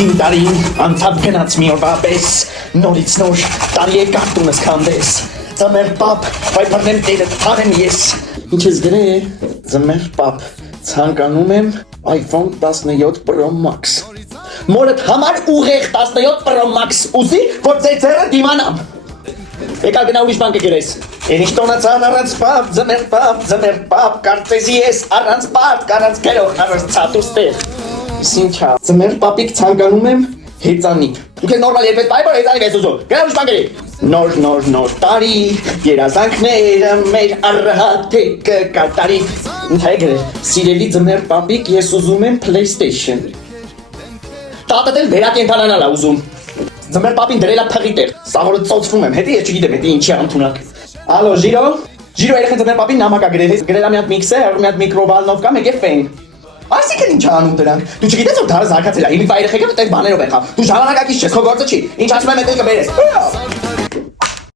Հին տարին անցավ գնաց մի օրվա պես, նորից նոր տարի եկավ տունս քանդես, ձմեր պապ, վայպարնեմ տերդ անեմ ես, ինչ ես գրե, ձմեր պապ, ցանկանում եմ iPhone 17 Pro Max, մորդ համար ուղեղ 17 Pro Max ուզի, որ ձեր ձերը դիմանամ, եկալ գնա ուրիշ բան կգրես, Երիշ տոնացան առանց պապ, կարծեզի ես առանց պարտ, առանց գերող, առանց ծատուս տեղ, Սինչա, ձմեր պապիկ ցանկանում եմ հեծանիվ, դուք ես նորմալ երբես պայբոր հեծանիվ ես ուզում, գնա ուրիշ բան գրի, նոր տարի, երազանքները մեր առհատե կկատարի, ինչ հայ գրեր, սիրելի ձմեր պապիկ ես ուզում եմ PlayStation, տատդ էլ վերակենթանանալ ա ուզում, ձմեր պապին դրելա փղի տեղ, սաղորը ծոցվում եմ, հետի ես չգիտեմ, հետի ինչի անթունակ, ալո ժիրո երեխեն ձմեր պապին նամակ ա գրելա մի հատ միքսեր, մի հատ միկրովալնովկա, մեկ է ֆեն, Այսինքն ինչ անում դրանք, դու չգիտես որ դարը զարգացել է, հիմի վայրեխեքը տես բաներով եղավ, դու ժամանակակից չես, քո գործը չի, ինչ ասում եմ էդ կբերես,